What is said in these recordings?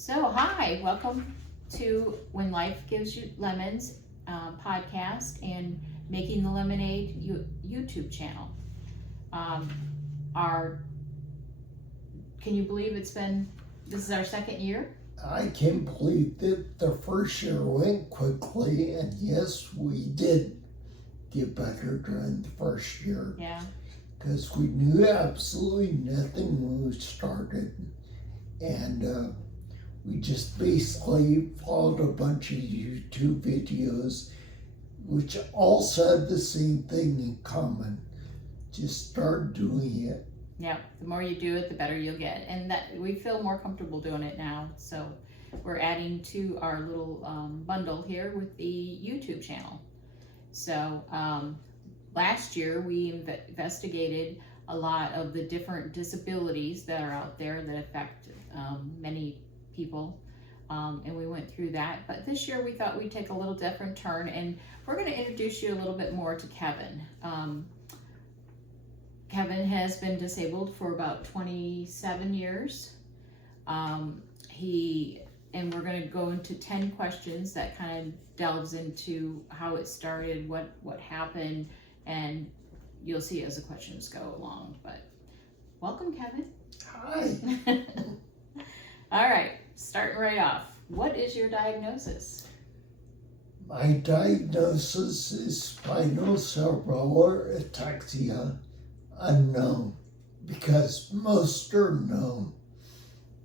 So, hi, welcome to When Life Gives You Lemons podcast and Making the Lemonade YouTube channel. Our, can you believe this is our second year? I can't believe that the first year went quickly, and yes, we did get better during the first year. Yeah. Because we knew absolutely nothing when we started, and we just basically followed a bunch of YouTube videos, which all said the same thing in common. Just start doing it. Yeah, the more you do it, the better you'll get. And that we feel more comfortable doing it now. So we're adding to our little bundle here with the YouTube channel. So last year we investigated a lot of the different disabilities that are out there that affect many people. And we went through that. But this year we thought we'd take a little different turn, and we're going to introduce you a little bit more to Kevin. Kevin has been disabled for about 27 years. And we're going to go into 10 questions that kind of delves into how it started, what happened, and you'll see as the questions go along. But welcome, Kevin. Hi. All right, starting right off. What is your diagnosis? My diagnosis is spinocerebellar ataxia, unknown, because most are known.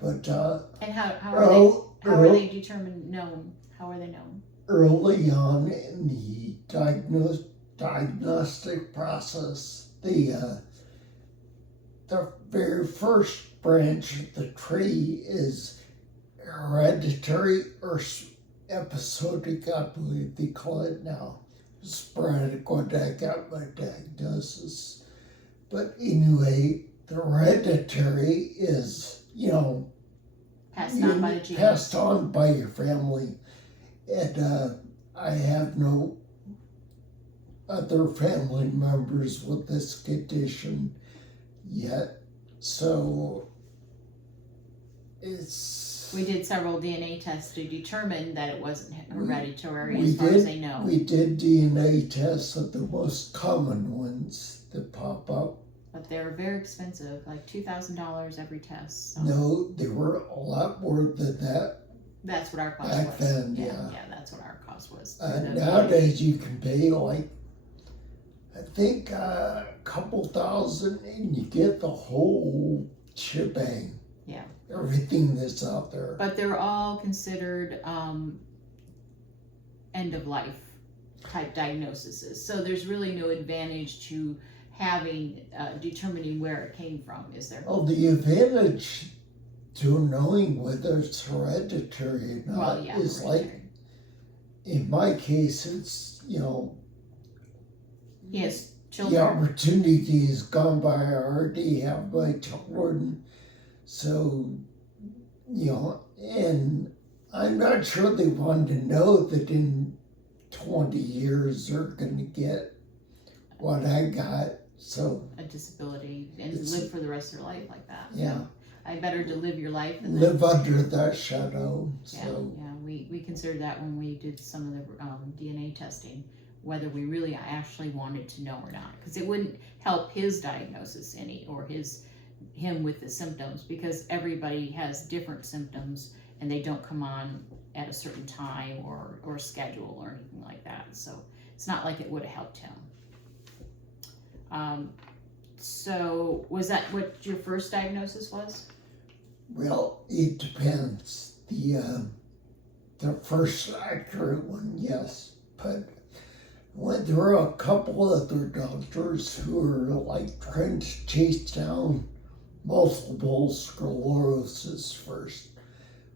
But and how are they determined known? How are they known? Early on in the diagnostic process, the very first branch of the tree is hereditary or episodic, I believe they call it now. Sporadic when I got my diagnosis. But anyway, the hereditary is, passed on by the genes. Passed on by your family. And I have no other family members with this condition yet. So we did several DNA tests to determine that it wasn't hereditary as far as they know. We did DNA tests of the most common ones that pop up. But they're very expensive, like $2,000 every test. So. No, they were a lot more than that. That's what our cost back was. then, Yeah, that's what our cost was. Nowadays you can pay I think a couple thousand and you get the whole shebang. Yeah. Everything that's out there. But they're all considered end of life type diagnoses. So there's really no advantage to having determining where it came from, is there? Oh, the advantage to knowing whether it's hereditary or not is hereditary. Like, in my case, it's, yes, children. The opportunity has gone by. I already have my children. So, and I'm not sure they want to know that in 20 years they're going to get what I got. So a disability and live for the rest of their life like that. Yeah. So I better to live your life and live under that shadow. Yeah, we considered that when we did some of the DNA testing, whether we really actually wanted to know or not, because it wouldn't help his diagnosis or him with the symptoms, because everybody has different symptoms and they don't come on at a certain time or schedule or anything like that. So it's not like it would have helped him. So was that what your first diagnosis was? Well, it depends. The first accurate one, yes, but when there were a couple other doctors who were trying to chase down multiple sclerosis first,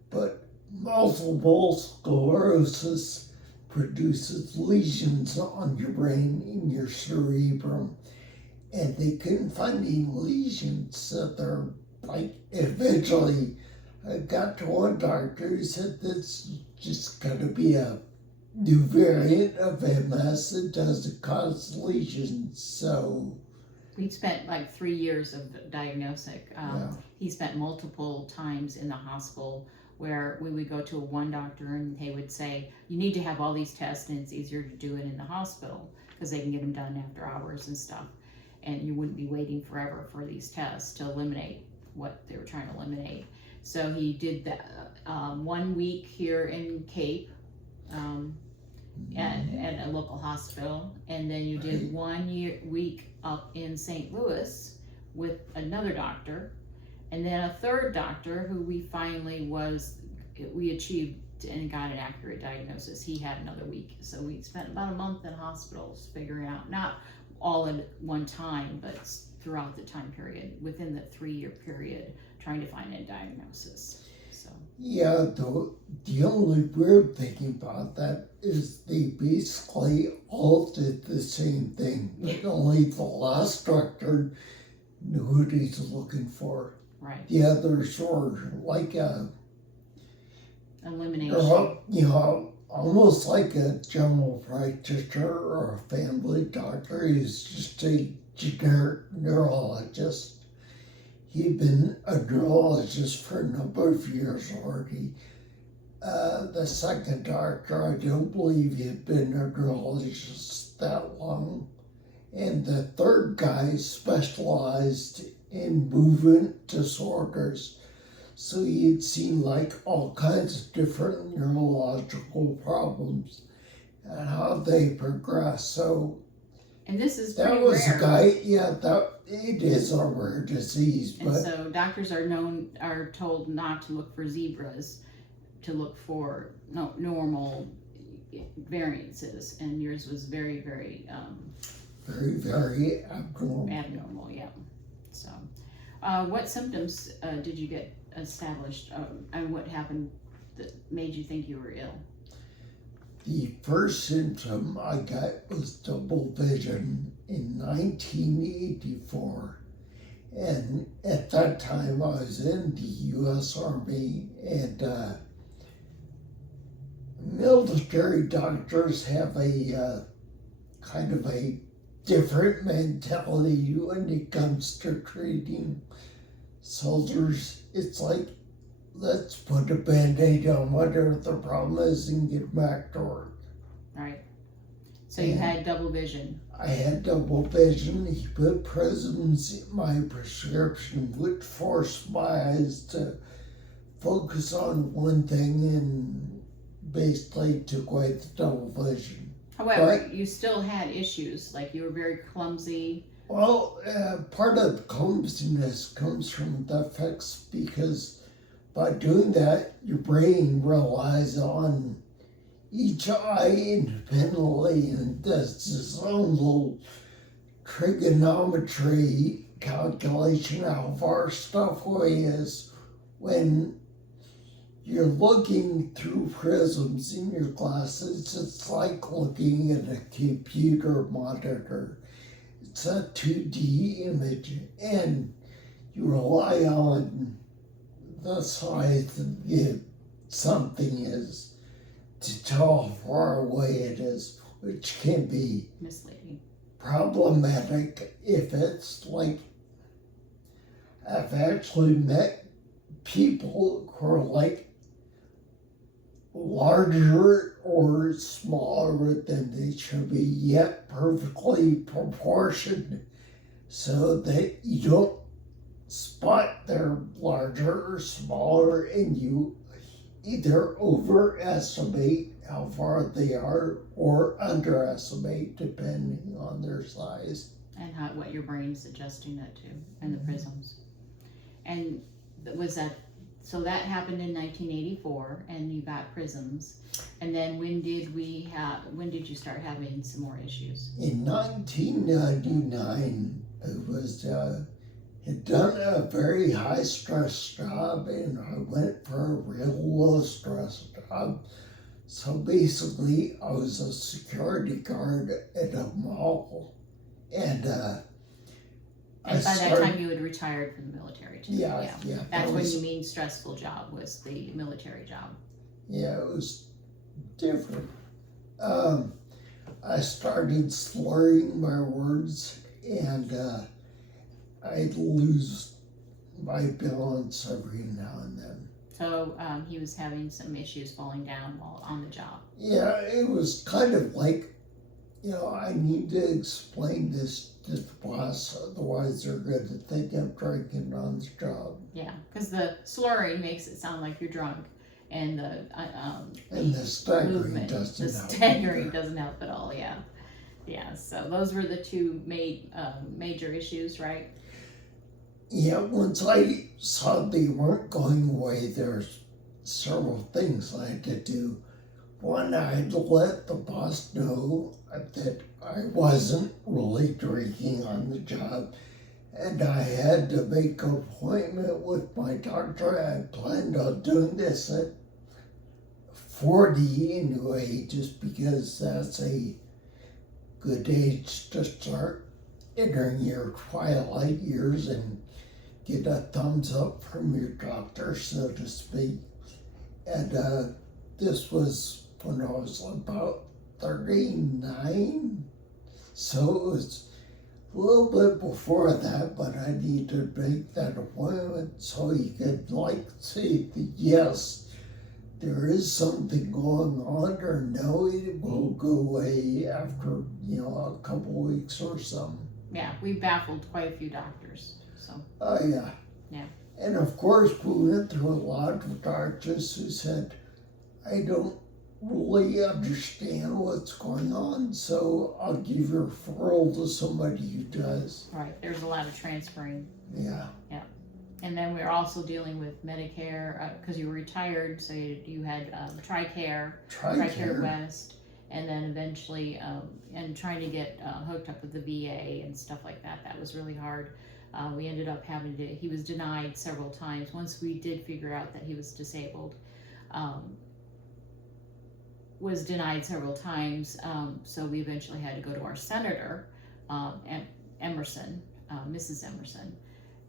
but multiple sclerosis produces lesions on your brain in your cerebrum, and they couldn't find any lesions, so they're eventually I got to one doctor who said this just going to be a new variant of MS that doesn't cause lesions. So we spent 3 years of diagnostic. He spent multiple times in the hospital where we would go to one doctor and they would say, you need to have all these tests and it's easier to do it in the hospital because they can get them done after hours and stuff. And you wouldn't be waiting forever for these tests to eliminate what they were trying to eliminate. So he did that 1 week here in Cape at a local hospital. And then you did 1 week up in St. Louis with another doctor. And then a third doctor who we achieved and got an accurate diagnosis. He had another week. So we spent about a month in hospitals figuring out, not all at one time, but throughout the time period, within the 3-year period, trying to find a diagnosis. So yeah, the only weird thing about that is they basically all did the same thing, but only the last doctor knew what he's looking for. right, The others were like elimination. almost like a general practitioner or a family doctor. He's just a generic neurologist. He'd been a neurologist for a number of years already. The second doctor, I don't believe he had been a neurologist that long. And the third guy specialized in movement disorders. So he had seen like all kinds of different neurological problems and how they progress. So And this is that pretty was rare. a guy, that it is a rare disease, And but so doctors are told not to look for zebras, to look for normal variances. And yours was very, very very, very abnormal. abnormal. Yeah. So, what symptoms did you get established, and what happened that made you think you were ill? The first symptom I got was double vision in 1984. And at that time I was in the U.S. Army, and military doctors have a kind of a different mentality when it comes to treating soldiers. It's like, let's put a band-aid on whatever the problem is and get back to work. Right. So you had double vision. I had double vision. He put prisms in my prescription, which forced my eyes to focus on one thing and basically took away the double vision. However, you still had issues, like you were very clumsy. Well, part of the clumsiness comes from the effects, because by doing that, your brain relies on each eye independently and does its own little trigonometry calculation how far stuff away is. When you're looking through prisms in your glasses, it's like looking at a computer monitor. It's a 2D image, and you rely on the size of something is to tell how far away it is, which can be Misleading. problematic if it's like, I've actually met people who are like larger or smaller than they should be, yet perfectly proportioned, so that you don't spot they're larger or smaller and you either overestimate how far they are or underestimate depending on their size. And what your brain's adjusting that to, and the prisms. And was that, so that happened in 1984, and you got prisms. And then when did you start having some more issues? In 1999, it was had done a very high stress job, and I went for a real low stress job. So basically, I was a security guard at a mall, and And by that time you had retired from the military too. Yeah. That's when you mean stressful job, was the military job. Yeah, it was different. I started slurring my words, and I'd lose my balance every now and then. So he was having some issues falling down while on the job. Yeah, it was kind of like, I need to explain this to the boss, otherwise they're going to think I'm drinking on the job. Yeah, because the slurring makes it sound like you're drunk, and the staggering movement, doesn't the help. staggering doesn't help at all. Yeah, yeah. So those were the two major issues, right? Yeah, once I saw they weren't going away, there's several things I had to do. One, I had to let the boss know that I wasn't really drinking on the job, and I had to make an appointment with my doctor. I had planned on doing this at 40 anyway, just because that's a good age to start entering your twilight years and get a thumbs up from your doctor, so to speak. And this was when I was about 39, so it was a little bit before that, but I needed to make that appointment so he could say that yes, there is something going on, or no, it will go away after a couple weeks or something. Yeah, we baffled quite a few doctors. So. Oh yeah. Yeah. And of course, we went through a lot of doctors who said, I don't really understand what's going on, so I'll give your referral to somebody who does. Right, there's a lot of transferring. Yeah. Yeah. And then we're also dealing with Medicare, because you were retired, so you had TRICARE West, and then eventually, and trying to get hooked up with the VA and stuff like that. That was really hard. We ended up he was denied several times. Once we did figure out that he was disabled, was denied several times. So we eventually had to go to our senator, Emerson, Mrs. Emerson,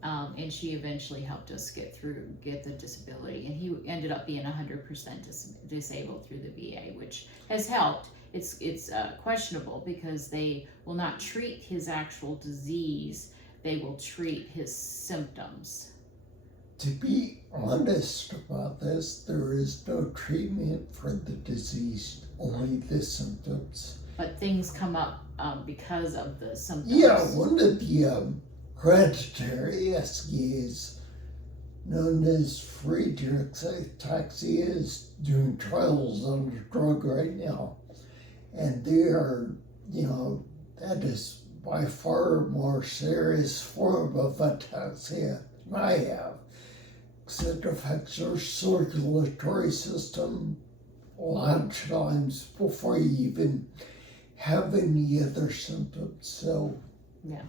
and she eventually helped us get the disability. And he ended up being 100% disabled through the VA, which has helped. It's questionable because they will not treat his actual disease. They will treat his symptoms. To be honest about this, there is no treatment for the disease, only the symptoms. But things come up because of the symptoms. Yeah, one of the hereditary SCAs, known as Friedreich's ataxia, is doing trials on the drug right now. And they are, that is by far a more serious form of ataxia than I have. It affects your circulatory system a lot of times before you even have any other symptoms. So yeah,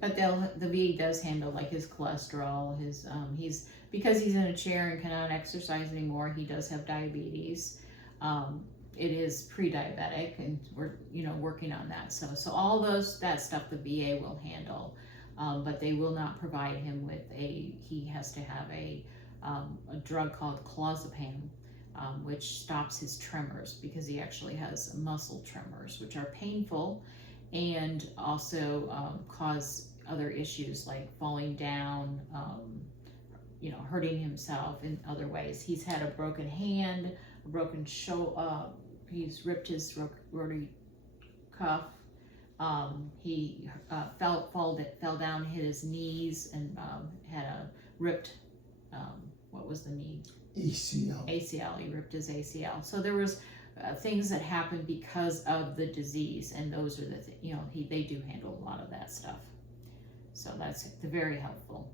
but the VA does handle like his cholesterol, because he's in a chair and cannot exercise anymore. He does have diabetes. It is pre-diabetic, and we're working on that. So all that stuff the VA will handle. But they will not provide him with he has to have a drug called clozapam, which stops his tremors, because he actually has muscle tremors, which are painful and also cause other issues like falling down, hurting himself in other ways. He's had a broken hand, a broken shoulder, he's ripped his rotary cuff. He fell down, hit his knees, and had a ripped, what was the knee? ACL. He ripped his ACL. So there was things that happened because of the disease, and those are they do handle a lot of that stuff. So that's very helpful.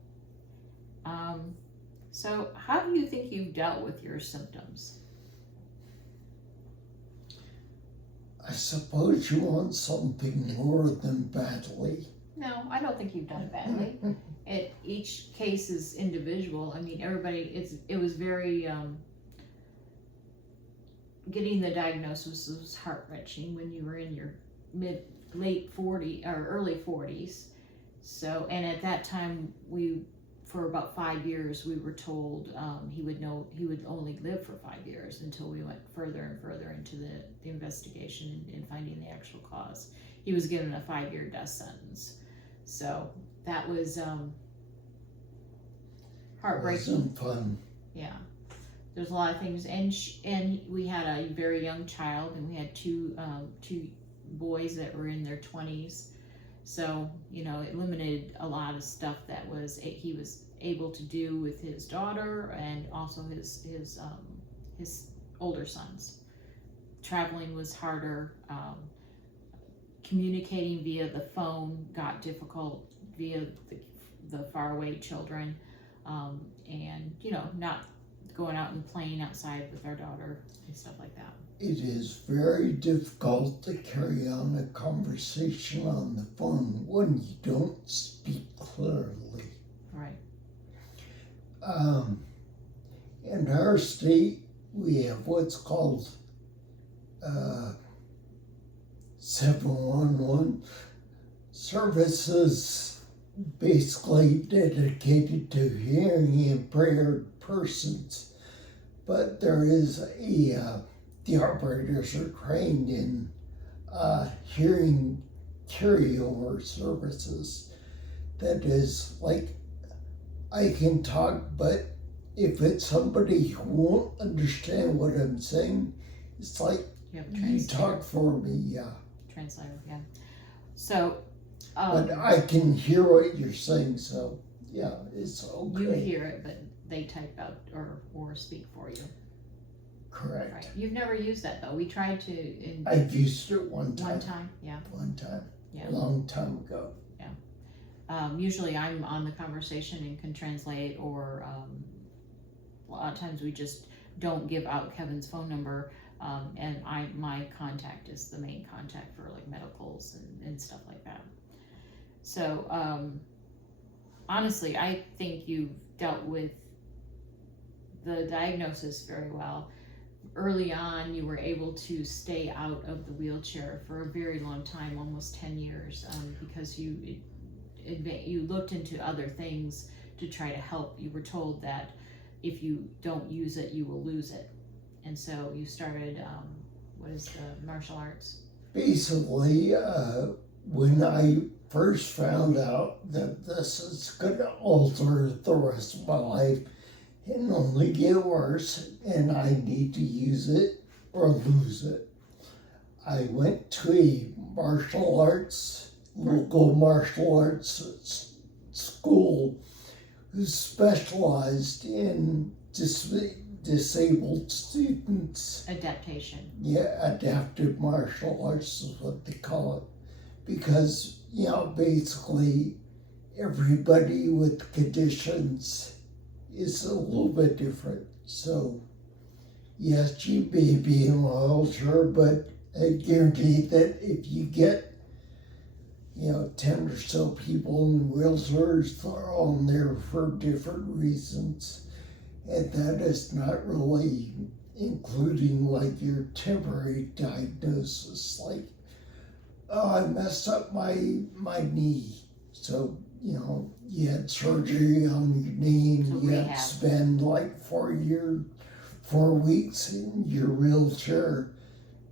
So how do you think you've dealt with your symptoms? I suppose you want something more than badly. No, I don't think you've done badly. Each case is individual. I mean, it was very, getting the diagnosis was heart-wrenching when you were in your late 40s or early 40s. So, and at that time, for about 5 years, we were told he would only live for 5 years, until we went further and further into the investigation and finding the actual cause. He was given a 5-year death sentence. So that was heartbreaking. Wasn't fun. Yeah. There's a lot of things, and we had a very young child, and we had two boys that were in their 20s. So it limited a lot of stuff that he was able to do with his daughter and also his older sons. Traveling was harder. Communicating via the phone got difficult via the faraway children, and not going out and playing outside with our daughter and stuff like that. It is very difficult to carry on a conversation on the phone when you don't speak clearly. Right. In our state, we have what's called 711 services, basically dedicated to hearing impaired persons. But there is the operators are trained in hearing carryover services. That is, like, I can talk, but if it's somebody who won't understand what I'm saying, it's like you talk for me, yeah. Translator, yeah. So, but I can hear what you're saying, so yeah, it's okay. You hear it, but they type out or speak for you. Correct. Right. You've never used that though. We tried to. I've used it one time. One time, yeah. One time. Yeah. A long time ago. Yeah. Usually I'm on the conversation and can translate, or a lot of times we just don't give out Kevin's phone number, and my contact is the main contact for like medicals and stuff like that. So honestly, I think you've dealt with the diagnosis very well. Early on, you were able to stay out of the wheelchair for a very long time, almost 10 years, because you looked into other things to try to help. You were told that if you don't use it, you will lose it. And so you started, what is the martial arts? Basically, when I first found out that this is going to alter the rest of my life and only get worse, and I need to use it or lose it, I went to a local martial arts school who specialized in disabled students. Adaptation. Yeah, adaptive martial arts is what they call it. Because, basically everybody with conditions is a little bit different. So, yes, you may be in a wheelchair, but I guarantee that if you get 10 or so people in wheelchairs, they're all in there for different reasons. And that is not really including like your temporary diagnosis, like, oh, I messed up my knee. So, you had surgery on your knee and you had to spend like 4 weeks in your wheelchair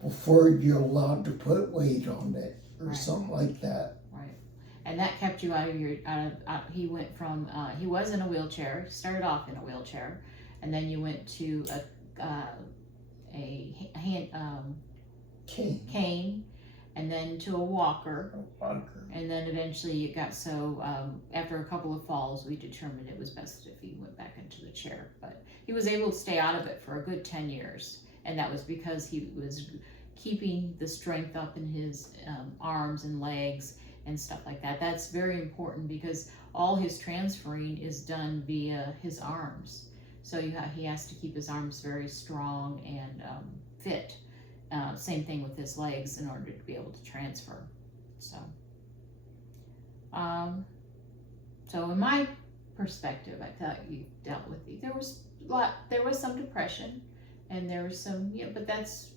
before you're allowed to put weight on it or something like that. Right. And that kept you out of he went from, he was in a wheelchair, started off in a wheelchair, and then you went to a cane, and then to a walker. And then eventually it got so, after a couple of falls, we determined it was best if he went back into the chair. But he was able to stay out of it for a good 10 years. And that was because he was keeping the strength up in his arms and legs and stuff like that. That's very important because all his transferring is done via his arms. So he has to keep his arms very strong and fit. Same thing with his legs in order to be able to transfer. So in my perspective, I thought you dealt with it. There was some depression, and there was some, but that's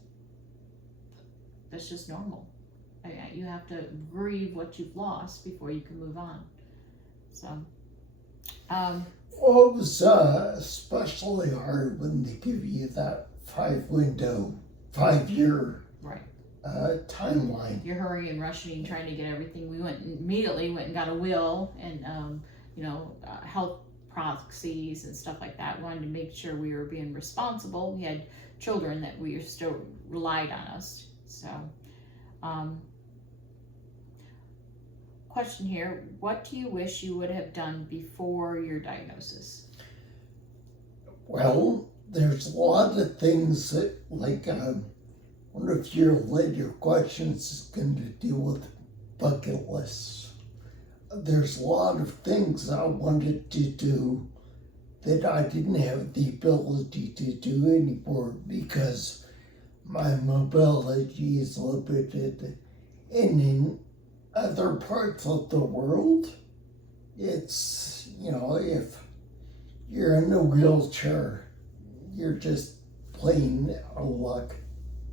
just normal. You have to grieve what you've lost before you can move on. So, well, it was especially hard when they give you that 5-year right. Timeline. You're hurrying, rushing, trying to get everything. We immediately went and got a will and, health proxies and stuff like that. Wanted to make sure we were being responsible. We had children that we still relied on us. So, question here, what do you wish you would have done before your diagnosis? Well, there's a lot of things that, like, one of your later questions is going to deal with bucket lists. There's a lot of things I wanted to do that I didn't have the ability to do anymore because my mobility is limited. And in other parts of the world, it's, if you're in a wheelchair, you're just plain out of luck.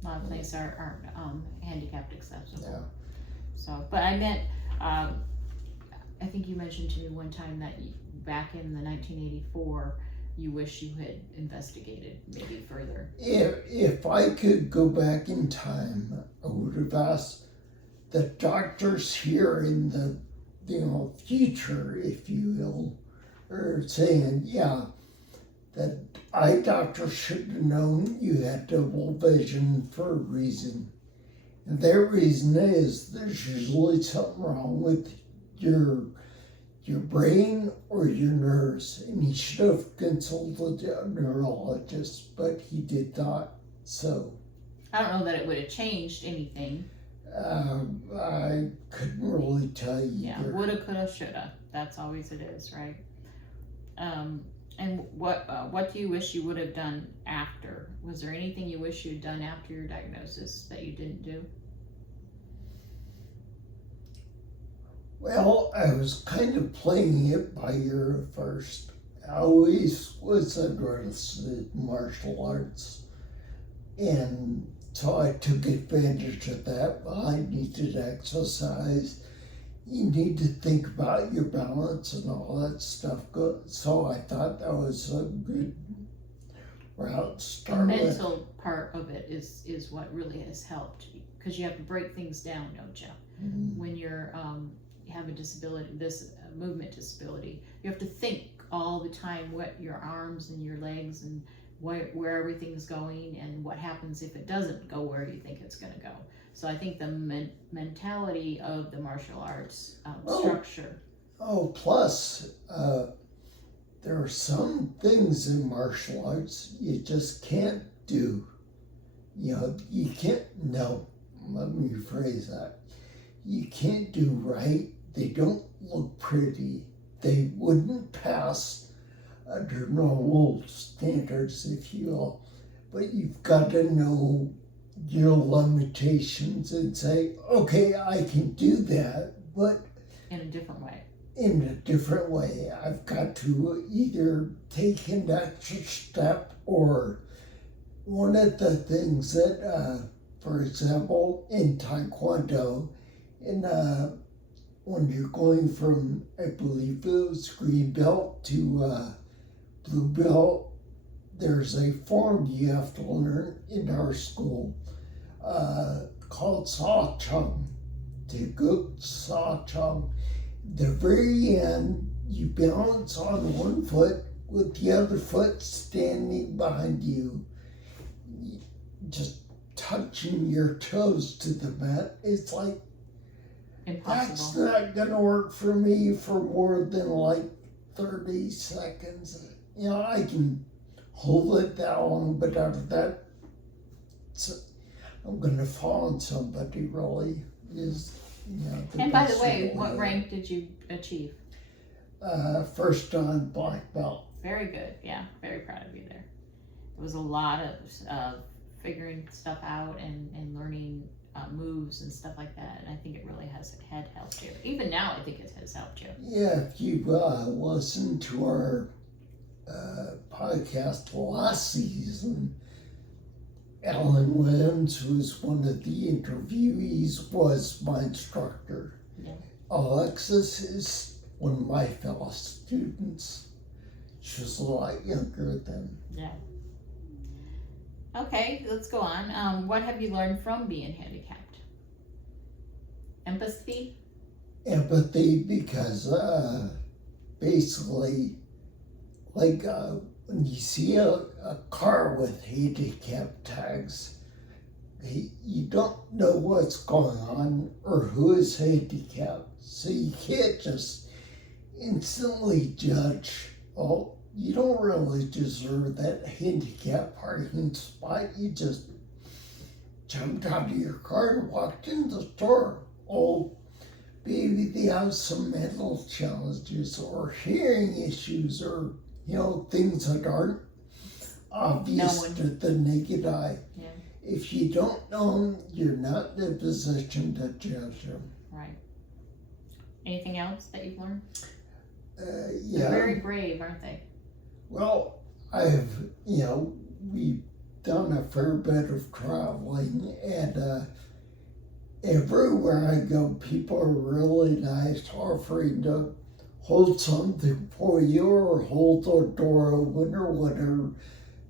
A lot of places aren't handicapped accessible. Yeah. So, but I meant, I think you mentioned to me one time that back in the 1984, you wish you had investigated maybe further. If I could go back in time, I would have asked the doctors here in the future, if you will, or saying, that eye doctor should have known you had double vision for a reason. And their reason is there's usually something wrong with your brain or your nerves, and he should have consulted a neurologist, but he did not. So I don't know that it would have changed anything. I couldn't really tell you. Yeah, woulda, coulda, shoulda. That's always it is, right? And what do you wish you would have done after? Was there anything you wish you'd done after your diagnosis that you didn't do? Well, I was kind of playing it by ear at first. I always was interested in martial arts, and so I took advantage of that. But I needed exercise. You need to think about your balance and all that stuff. So I thought that was a good route to start The with. mental part of it is what really has helped, because you have to break things down, don't you? Mhm. When you're have a disability, this movement disability, you have to think all the time what your arms and your legs and where everything's going and what happens if it doesn't go where you think it's going to go. So I think the mentality of the martial arts structure. Plus, there are some things in martial arts you just can't do. You can't, no, let me rephrase that. You can't do right. They don't look pretty. They wouldn't pass under normal standards, if you will. But you've got to know your limitations and say, okay, I can do that, but In a different way. In a different way. I've got to either take an extra step, or one of the things that, for example, in Taekwondo, when you're going from, I believe it was green belt to blue belt, there's a form you have to learn in our school called Sa Chung. Tegut Sa Chung. The very end, you balance on one foot with the other foot standing behind you, just touching your toes to the mat. It's like, that's Impossible. not gonna work for me for more than like 30 seconds. I can hold it that long, but after that, I'm gonna fall on somebody, really. And by the way, what rank did you achieve? First on black belt. Very good. Yeah, very proud of you there. It was a lot of figuring stuff out and learning moves and stuff like that. And I think it really had helped you. Even now, I think it has helped you. Yeah, if you listen to our podcast last season, Alan Williams, who was one of the interviewees, was my instructor. Yeah. Alexis is one of my fellow students. She was a lot younger than. Yeah. Okay, let's go on. What have you learned from being handicapped? Empathy? Empathy, because basically like when you see a car with handicap tags, you don't know what's going on or who is handicapped. So you can't just instantly judge, oh, you don't really deserve that handicap parking spot. You just jumped out of your car and walked in the store. Oh, maybe they have some mental challenges or hearing issues or, things that aren't obvious to the naked eye. Yeah. If you don't know them, you're not in a position to judge them. Right. Anything else that you've learned? Yeah. They're very brave, aren't they? Well, we've done a fair bit of traveling, and everywhere I go, people are really nice, offering to hold something for you or hold the door open or whatever.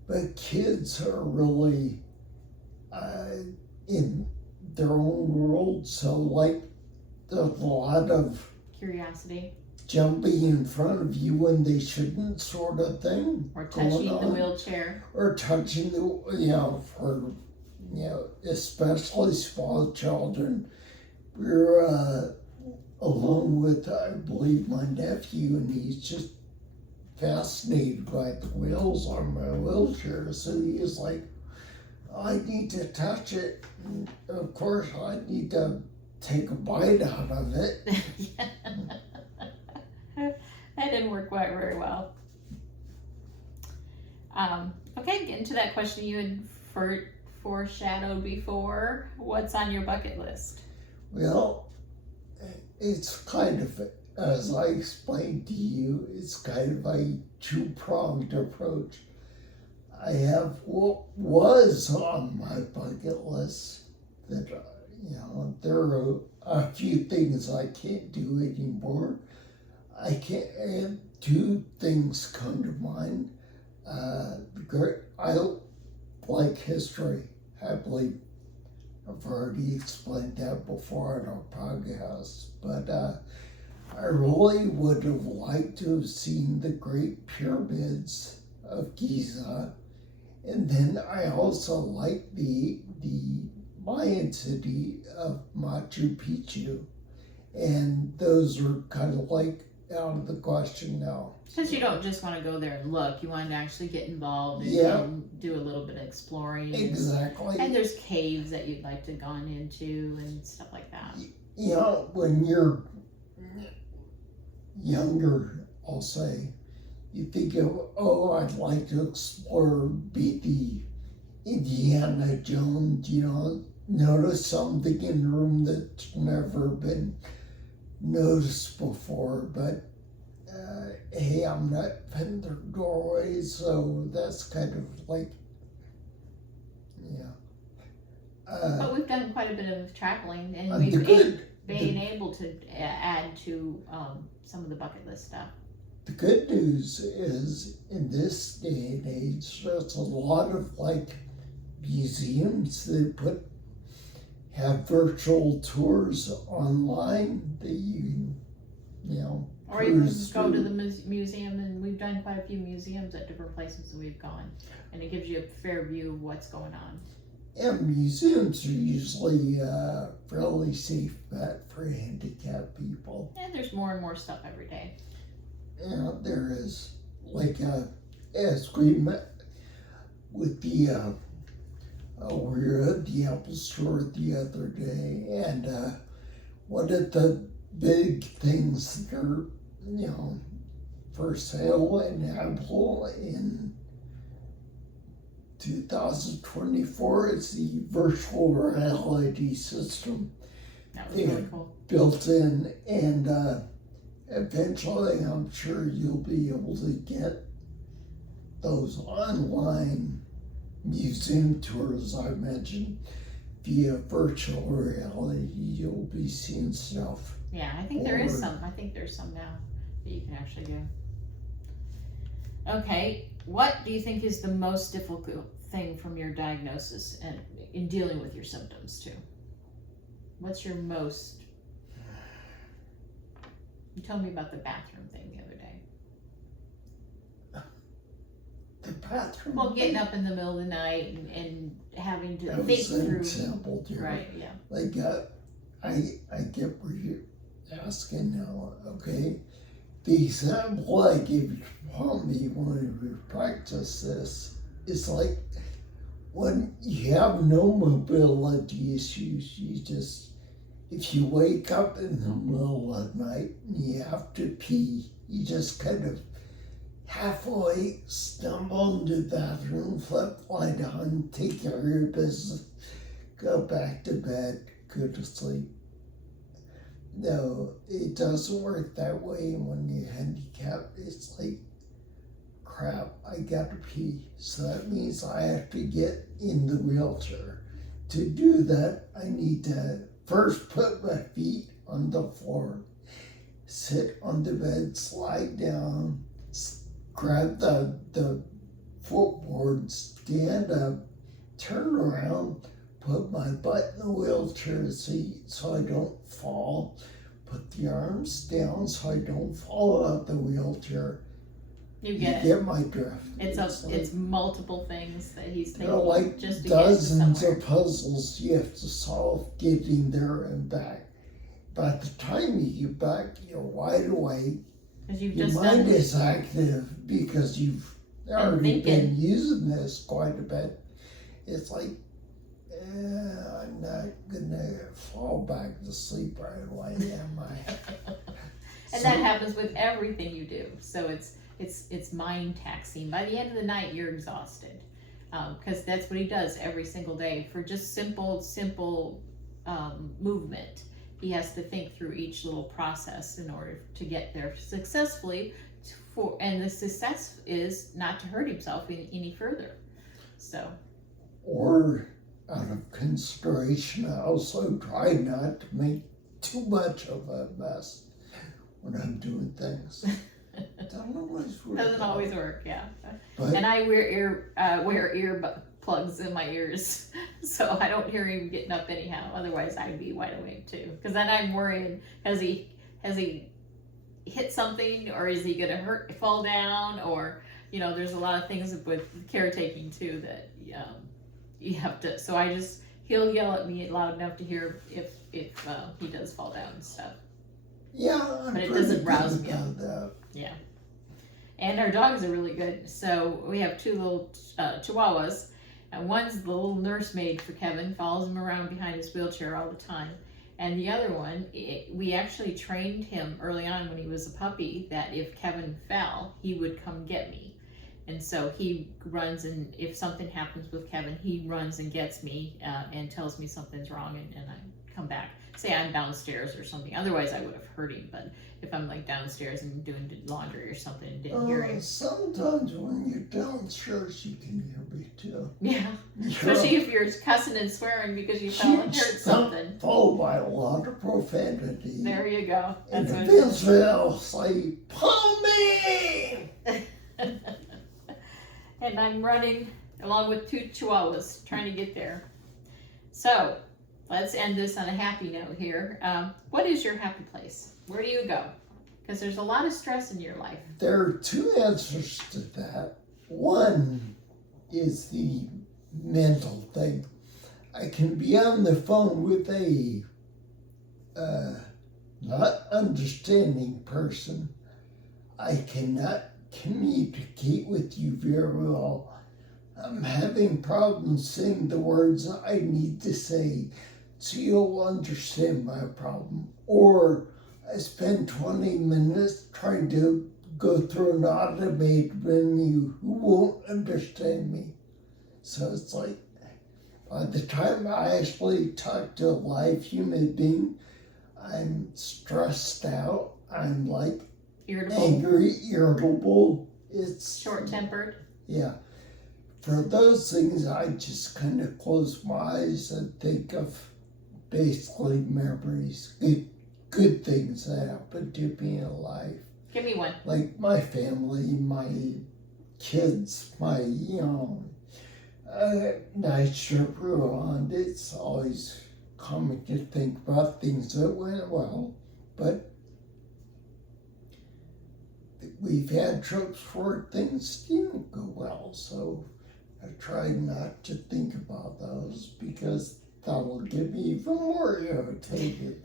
But kids are really in their own world, so like there's a lot of Curiosity. Jumping in front of you when they shouldn't, sort of thing. Or touching the wheelchair. Or touching for especially small children. We were alone with, I believe, my nephew, and he's just fascinated by the wheels on my wheelchair. So he's like, I need to touch it. And of course, I need to take a bite out of it. That didn't work quite very well. Okay, getting to that question you had foreshadowed before. What's on your bucket list? Well, it's kind of, as I explained to you, it's kind of a two-pronged approach. I have what was on my bucket list that, there are a few things I can't do anymore. Two things come to mind. I like history. I believe I've already explained that before on our podcast, but I really would have liked to have seen the Great Pyramids of Giza, and then I also like the Mayan city of Machu Picchu, and those are kind of like out of the question now. Because you don't just want to go there and look, you want to actually get involved and do a little bit of exploring. Exactly. And there's caves that you'd like to gone into and stuff like that. When you're younger, I'll say, you think of, I'd like to explore, be the Indiana Jones, notice something in the room that's never been noticed before, but hey, I'm not in their doorway, so that's kind of like, but we've done quite a bit of traveling, and we've been able to add to some of the bucket list stuff. The good news is, in this day and age, there's a lot of museums that have virtual tours online that you can, or even go to the museum, and we've done quite a few museums at different places that we've gone, and it gives you a fair view of what's going on. And museums are usually fairly safe bet for handicapped people. And there's more and more stuff every day. There is, as we met with the we were at the Apple store the other day, and one of the big things that are, for sale in Apple in 2024 is the virtual reality system. That was really cool. Built in, and eventually I'm sure you'll be able to get those online museum tours I mentioned via virtual reality. You'll be seeing stuff. Yeah, I think there is some. I think there's some now that you can actually do. Okay, what do you think is the most difficult thing from your diagnosis and in dealing with your symptoms too? What's your most... You told me about the bathroom thing the other day. the bathroom. Well, getting up in the middle of the night and having to That think was an through. example, dear. Right, yeah. Like, I get where you're asking now, okay? The example I gave you to me when we practice this is like when you have no mobility issues, you just, if you wake up in the middle of the night and you have to pee, you just kind of halfway stumble into the bathroom, flip, lie down, take care of your business, go back to bed, go to sleep. No, it doesn't work that way when you're handicapped. It's like, crap, I gotta pee. So that means I have to get in the wheelchair. To do that, I need to first put my feet on the floor, sit on the bed, slide down, grab the footboard, stand up, turn around, put my butt in the wheelchair seat so I don't fall, put the arms down so I don't fall out the wheelchair. You get Get my drift. it's multiple things that he's thinking Like just to dozens get to of puzzles you have to solve getting there and back. By the time you get back, you're wide awake. because you've Your just mind done is active because you've already been using this quite a bit. It's like, I'm not gonna fall back to sleep right away, am I? and that happens with everything you do. So it's mind taxing. By the end of the night, you're exhausted because that's what he does every single day for just simple movement. He has to think through each little process in order to get there successfully. And the success is not to hurt himself any further. So. Or out of consideration, I also try not to make too much of a mess when I'm doing things. Doesn't always work, yeah. But, and I wear ear plugs in my ears, so I don't hear him getting up anyhow. Otherwise, I'd be wide awake too. Because then I'm worrying: has he hit something, or is he gonna fall down, or there's a lot of things with caretaking too that you have to. So he'll yell at me loud enough to hear if he does fall down and stuff. Yeah, but it doesn't rouse me up. That. Yeah. And our dogs are really good. So we have two little chihuahuas. And one's the little nursemaid for Kevin, follows him around behind his wheelchair all the time. And the other one, we actually trained him early on when he was a puppy that if Kevin fell, he would come get me. And so he runs, and if something happens with Kevin, he runs and gets me and tells me something's wrong, and I come back. Say I'm downstairs or something. Otherwise, I would have heard him. But if I'm like downstairs and doing laundry or something and didn't hear him. Sometimes when you're downstairs, you can hear me too. Yeah. Especially if you're cussing and swearing because you fell and hurt something. Followed by a lot of profanity. There you go. That's and eventually I'll say, "Pull me!" And I'm running along with two chihuahuas trying to get there. So let's end this on a happy note here. What is your happy place? Where do you go? Because there's a lot of stress in your life. There are two answers to that. One is the mental thing. I can be on the phone with a not understanding person. I cannot communicate with you very well. I'm having problems saying the words I need to say so you'll understand my problem. Or I spend 20 minutes trying to go through an automated menu who won't understand me. So it's like, by the time I actually talk to a live human being, I'm stressed out. I'm like irritable. Angry, irritable. It's short-tempered. Yeah. For those things, I just kind of close my eyes and think of basically memories, good things that happened to me in life. Give me one. Like my family, my kids, my, night shift we're on. It's always comic to think about things that went well, but we've had trips where things didn't go well, so I try not to think about those because that'll get me even more irritated.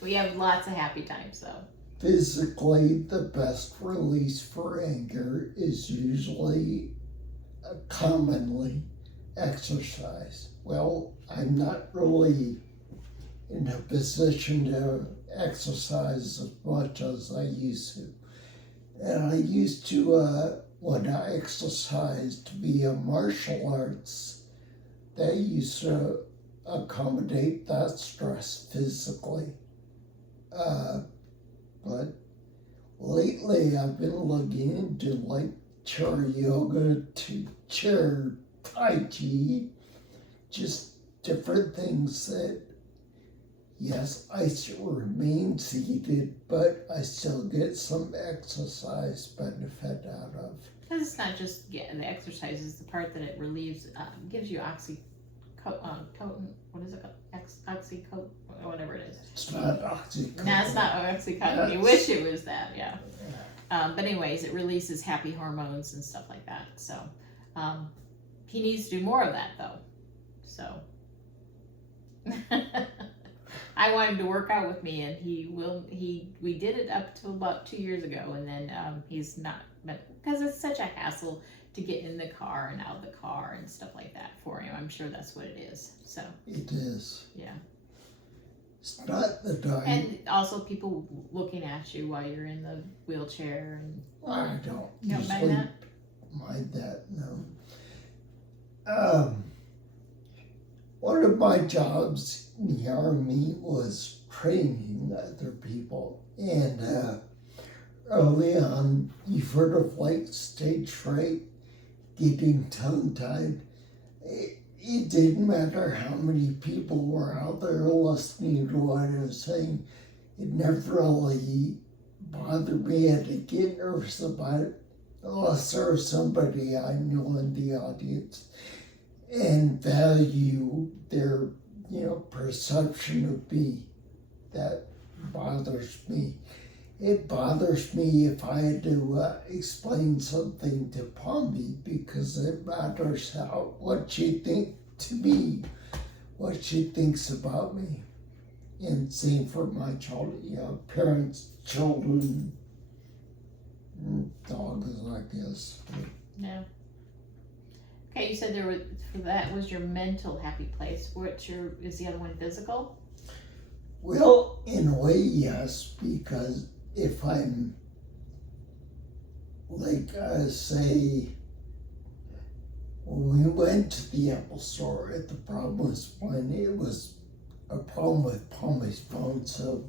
We have lots of happy times, though. Physically, the best release for anger is usually commonly exercise. Well, I'm not really in a position to exercise as much as I used to. And I used to, when I exercised, to be a martial arts that used to accommodate that stress physically. But lately I've been looking into like chair yoga to chair tai chi, just different things that, yes, I still remain seated, but I still get some exercise benefit out of. Because it's not just the exercise, it's the part that it relieves, gives you what is it called? Oxycodone, whatever it is. It's not oxycodone. No, it's not oxycodone. You wish it was that, yeah. But anyways, it releases happy hormones and stuff like that. So he needs to do more of that, though. So I want him to work out with me, and he will. We did it up to about 2 years ago, and then he's not, because it's such a hassle to get in the car and out of the car and stuff like that for him. I'm sure that's what it is. So it is. Yeah. It's not the diet. And also people looking at you while you're in the wheelchair. And I don't you don't usually mind that? mind that, no. One of my jobs in the Army was training other people. And early on, you've heard of like stage fright, getting tongue-tied. It didn't matter how many people were out there listening to what I was saying. It never really bothered me. I had to get nervous about it unless there was somebody I knew in the audience and value their, perception of me. That bothers me. It bothers me if I had to explain something to Pommy because it matters what she thinks to me, what she thinks about me. And same for my children, parents, children, dogs, I guess. Yeah. Okay, you said that was your mental happy place. Is the other one physical? Well, in a way, yes, because if I'm, like, say, when we went to the Apple store, the problem was when it was a problem with Palmy's phone, so,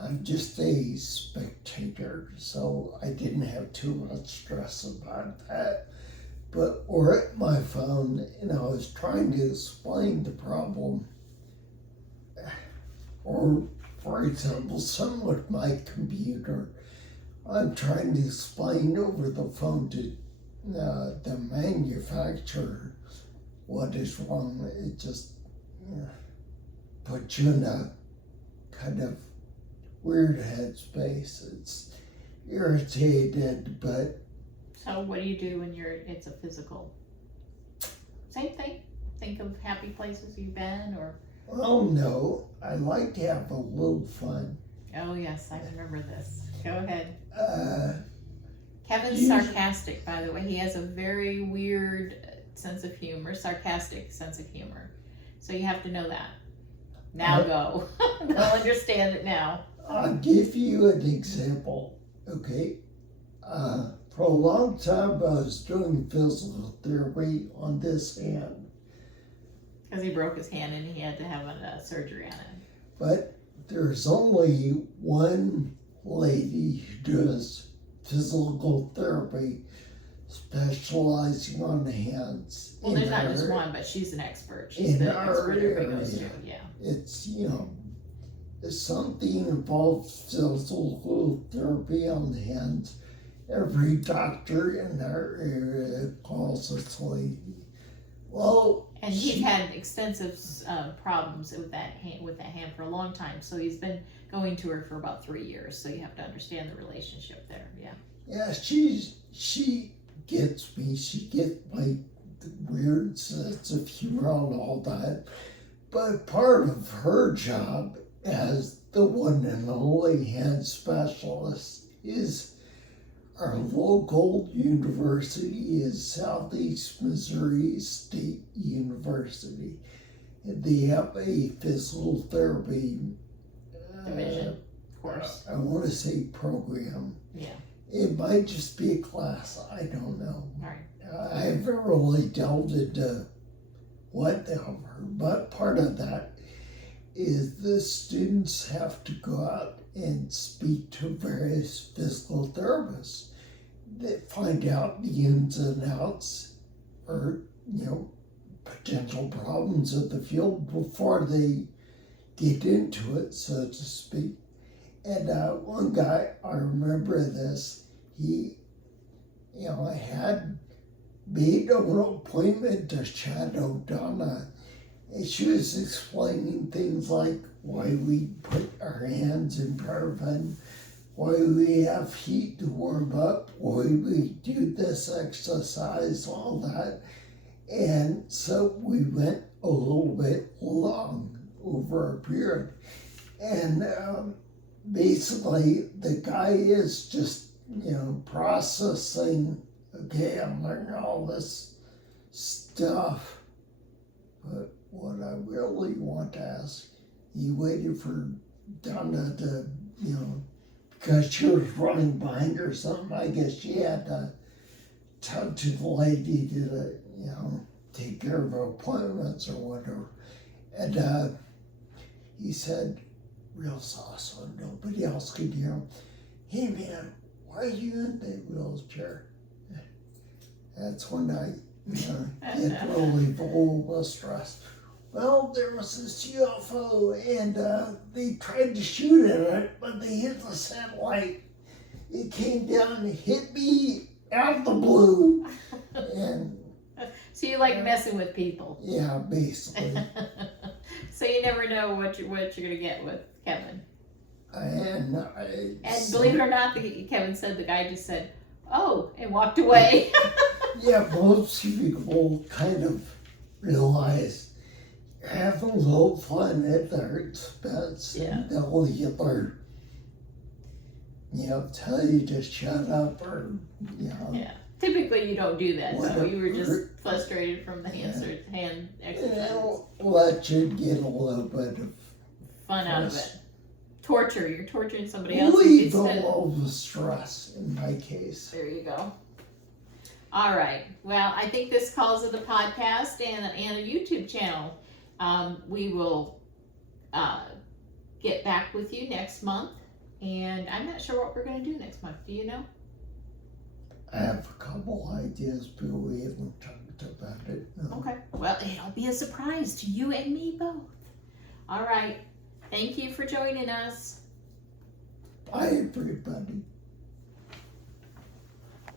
I'm just a spectator, so I didn't have too much stress about that. But we're at my phone, and I was trying to explain the problem, or for example, some with my computer, I'm trying to explain over the phone to the manufacturer what is wrong. It just puts you in a kind of weird headspace. It's irritated, but... So what do you do when it's a physical? Same thing? Think of happy places you've been, or... Oh no, I like to have a little fun. Oh yes, I remember this. Go ahead. Kevin's usually, sarcastic, by the way. He has a very weird sense of humor, sarcastic sense of humor. So you have to know that. Now go. They'll understand it now. I'll give you an example, okay? For a long time, I was doing physical therapy on this hand. Because he broke his hand and he had to have a surgery on it. But there's only one lady who does physical therapy specializing on the hands. Well, there's not just one, but she's an expert. She's the expert everybody goes to, yeah. It's, if something involves physical therapy on the hands, every doctor in our area calls this lady. Well, And he's had extensive problems with that hand for a long time. So he's been going to her for about 3 years. So you have to understand the relationship there. Yeah. yeah, she gets me. She gets my weird sense of humor and all that. But part of her job as the one and only hand specialist is our local university is Southeast Missouri State University. And they have a physical therapy Division, of course. I want to say program. Yeah. It might just be a class. I don't know. All right. I haven't really delved into what they offer, but part of that is the students have to go out and speak to various physical therapists that find out the ins and outs or, potential problems of the field before they get into it, so to speak. And one guy, I remember this, he, had made an appointment to shadow Donna, and she was explaining things like why we put our hands in paraffin, why we have heat to warm up, why we do this exercise, all that. And so we went a little bit long over a period. And basically the guy is just, processing, okay, I'm learning all this stuff, but what I really want to ask, he waited for Donna to, because she was running behind her or something, I guess she had to talk to the lady to, take care of her appointments or whatever. And he said, real soft, so nobody else could hear him, hey man, why are you in the wheelchair? That's when I get really full of stress. Well, there was this UFO and they tried to shoot at it, but they hit the satellite. It came down and hit me out of the blue. And So you like messing with people. yeah, basically. So you never know what you're gonna get with Kevin. And Believe it or not, Kevin said the guy just said, "Oh," and walked away. yeah, most people kind of realize you're having a little fun at their expense. Yeah. And they'll either, tell you to shut up or, Yeah. Typically, you don't do that. So you were just Whatever. frustrated from the hand exercise. they'll let you get a little bit of Fun out of it. Torture. You're torturing somebody else relieve instead. all the stress in my case. There you go. All right. Well, I think this calls it a podcast and a YouTube channel. We will get back with you next month, and I'm not sure what we're going to do next month. Do you know? I have a couple ideas, but we haven't talked about it. No. Okay. Well, it'll be a surprise to you and me both. All right. Thank you for joining us. Bye, everybody.